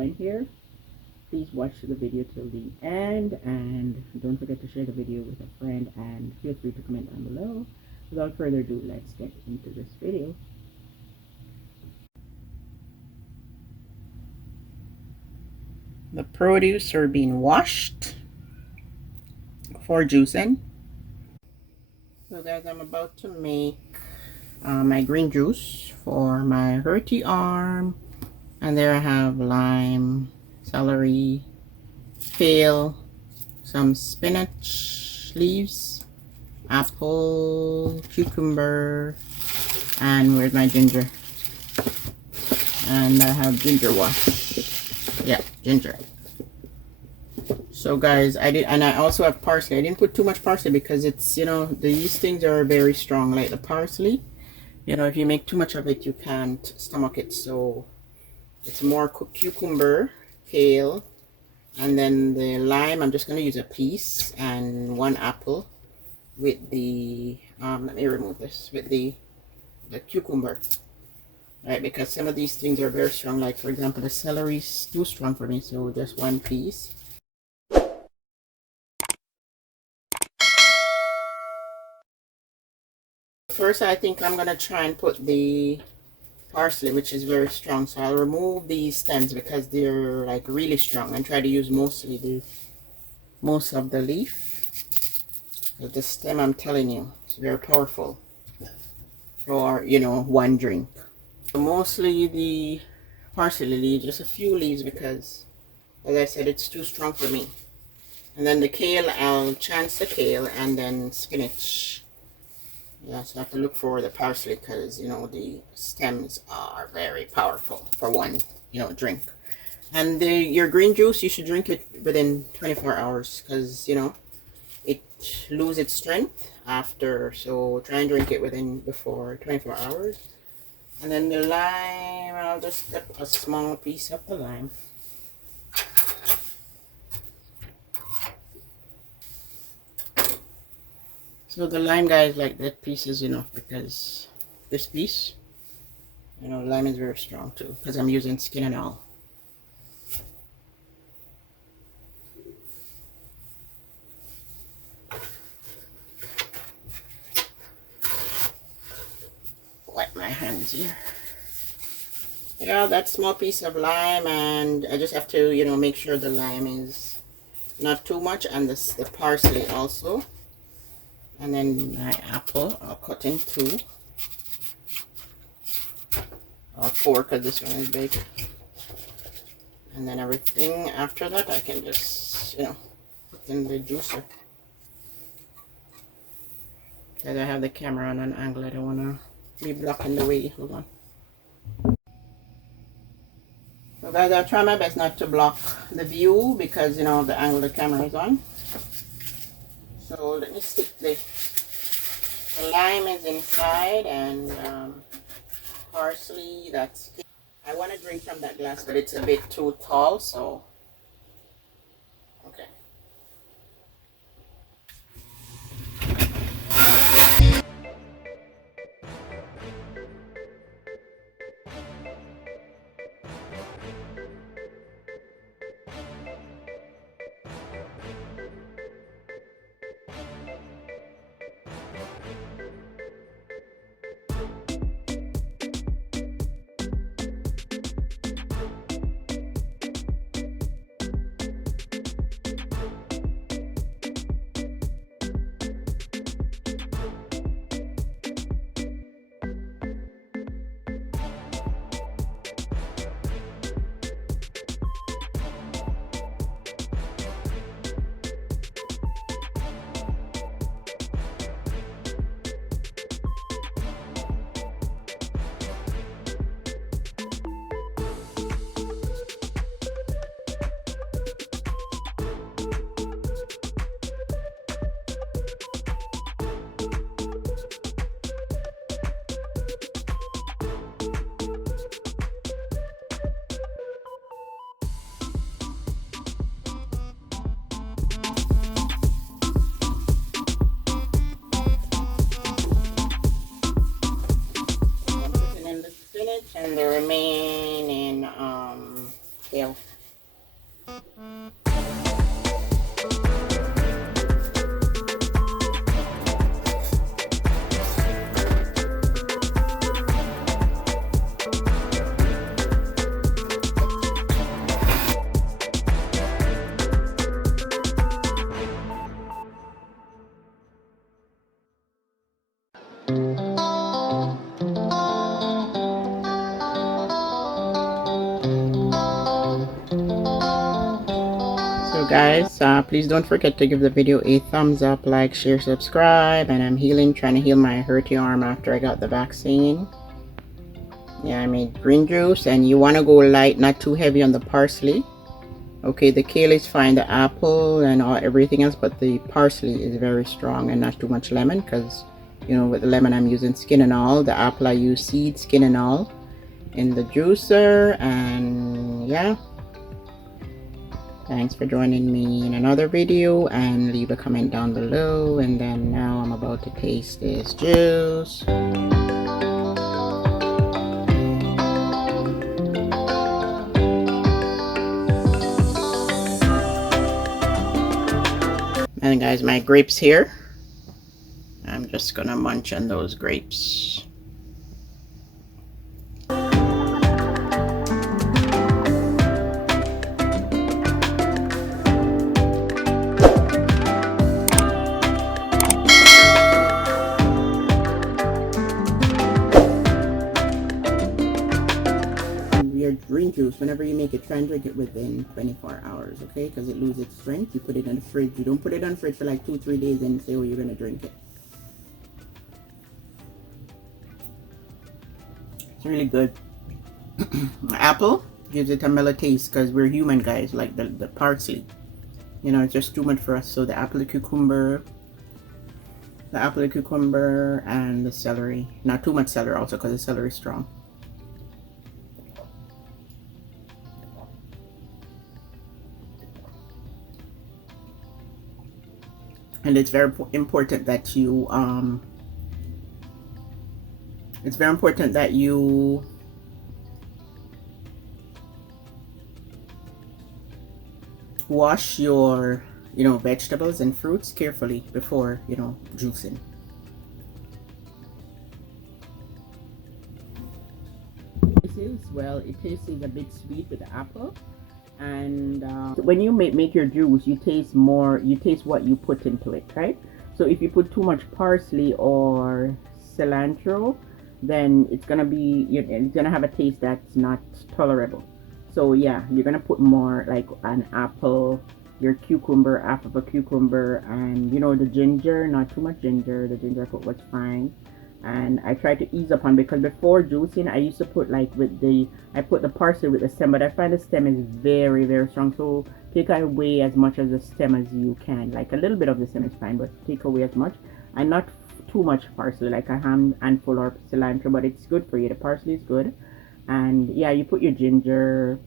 join here, please watch the video till the end, and don't forget to share the video with a friend, and feel free to comment down below. Without further ado, let's get into this video. The produce are being washed for juicing. So guys, I'm about to make my green juice for my hurty arm, and there I have lime, celery, kale, some spinach leaves, apple, cucumber, and where's my ginger? And I have ginger wash. Yeah, ginger. So guys, I also have parsley. I didn't put too much parsley because it's, you know, these things are very strong, like the parsley. You know, if you make too much of it, you can't stomach it. So it's more cucumber, kale, and then the lime. I'm just going to use a piece, and one apple with the, let me remove this, with the cucumber. Right, because some of these things are very strong. Like, for example, the celery is too strong for me, so just one piece. First, I think I'm going to try and put the parsley, which is very strong. So I'll remove these stems because they're like really strong, and try to use most of the leaf. But the stem, I'm telling you, it's very powerful for, you know, one drink. So mostly the parsley leaves, just a few leaves, because as I said, it's too strong for me. And then the kale, I'll chance the kale, and then spinach. Yeah, so I have to look for the parsley because, you know, the stems are very powerful for one, you know, drink. And your green juice, you should drink it within 24 hours because, you know, it loses its strength after. So try and drink it before 24 hours. And then the lime, I'll just get a small piece of the lime. So the lime, guys, like that piece is enough because this piece, you know, lime is very strong too because I'm using skin and all. Wipe my hands here. Yeah, that small piece of lime, and I just have to, you know, make sure the lime is not too much, and the parsley also. And then my apple, I'll cut in 2 or 4 because this one is big. And then everything after that, I can just, you know, put in the juicer. Because I have the camera on an angle, I don't want to be blocking the way. Hold on. So guys, I'll try my best not to block the view because, you know, the angle the camera is on. So let me stick the lime is inside, and parsley, that's, I want to drink from that glass, but it's a bit too tall, so okay. And the remaining kale. guys, please don't forget to give the video a thumbs up, like, share, subscribe. And I'm trying to heal my hurty arm after I got the vaccine. Yeah, I made green juice, and you want to go light, not too heavy on the parsley. Okay, the kale is fine, the apple and everything else, but the parsley is very strong, and not too much lemon, because you know, with the lemon I'm using skin and all. The apple I use seed, skin and all in the juicer. And yeah, thanks for joining me in another video, and leave a comment down below. And then now I'm about to taste this juice. And guys, my grapes here. I'm just gonna munch on those grapes. Your green juice, whenever you make it, try and drink it within 24 hours, okay? Because it loses its strength. You put it in the fridge. You don't put it on the fridge for like 2-3 days and say, oh, you're gonna drink it. It's really good. Apple gives it a mellow taste, because we're human, guys, like the parsley. You know, it's just too much for us. So the apple, the cucumber, and the celery. Not too much celery also, because the celery is strong. And it's very important that you wash your, you know, vegetables and fruits carefully before, you know, juicing. Well, it tastes a bit sweet with the apple. And when you make your juice, you taste what you put into it, right? So if you put too much parsley or cilantro, then it's gonna have a taste that's not tolerable. So yeah, you're gonna put more, like an apple, your cucumber, half of a cucumber, and you know, the ginger, not too much ginger. The ginger I put was fine. And I try to ease up on, because before juicing I used to put I put the parsley with the stem, but I find the stem is very, very strong. So take away as much of the stem as you can. Like a little bit of the stem is fine, but take away as much, and not too much parsley, like a handful or cilantro, but it's good for you. The parsley is good. And yeah, you put your ginger,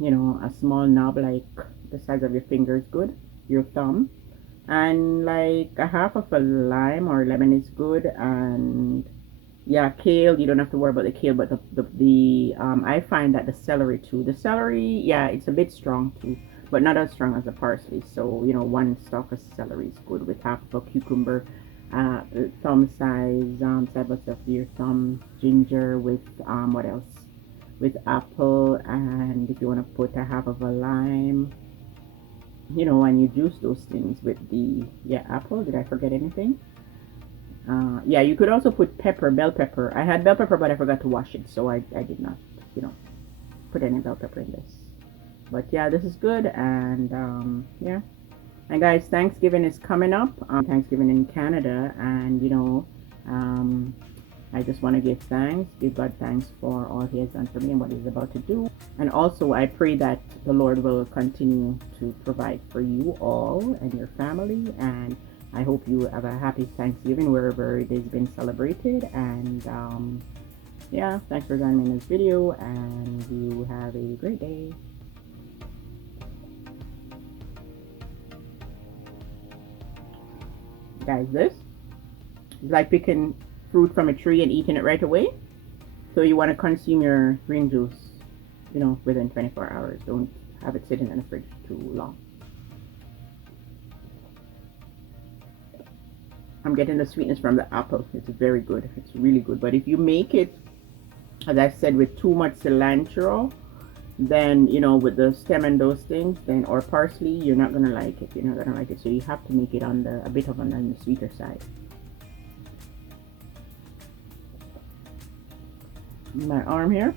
you know, a small knob like the size of your finger is good, your thumb. And like a half of a lime or lemon is good. And yeah, kale, you don't have to worry about the kale, but I find that the celery too, yeah, it's a bit strong too, but not as strong as the parsley. So you know, one stalk of celery is good with half of a cucumber, thumb size, size of your thumb, ginger with what else, with apple. And if you want to put a half of a lime, you know, and you juice those things with the apple. Did I forget anything? Yeah, you could also put pepper, bell pepper. I had bell pepper, but I forgot to wash it, so I did not, you know, put any bell pepper in this. But yeah, this is good. And yeah, and guys, Thanksgiving is coming up. Thanksgiving in Canada, and you know, I just want to give God thanks for all he has done for me and what he's about to do. And also I pray that the Lord will continue to provide for you all and your family. And I hope you have a happy Thanksgiving wherever it has been celebrated. And yeah, thanks for joining me in this video, and you have a great day. Guys, this is like picking fruit from a tree and eating it right away. So you want to consume your green juice, you know, within 24 hours. Don't have it sitting in the fridge too long. I'm getting the sweetness from the apple. It's very good. It's really good. But if you make it, as I said, with too much cilantro, then, you know, with the stem and those things, then, or parsley, you're not gonna like it. You're not gonna like it. So you have to make it on a bit of on the sweeter side. My arm here,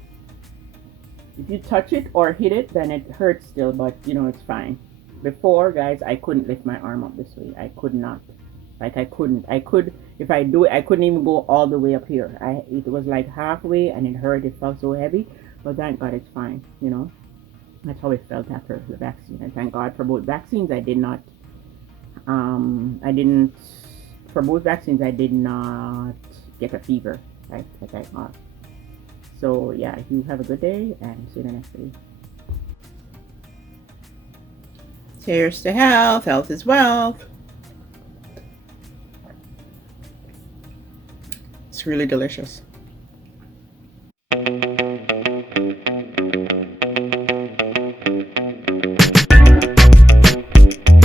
if you touch it or hit it, then it hurts still, but you know, it's fine. before, guys, I couldn't lift my arm up this way. I could not. Like I couldn't. I could if I do it. I couldn't even go all the way up here. It was like halfway, and it hurt. It felt so heavy, but thank God it's fine. You know, that's how it felt after the vaccine. And thank God for both vaccines. I did not. I didn't. For both vaccines, I did not get a fever. Right? Thank God. So yeah, you have a good day, and see you the next day. Cheers to health. Health is wealth. It's really delicious.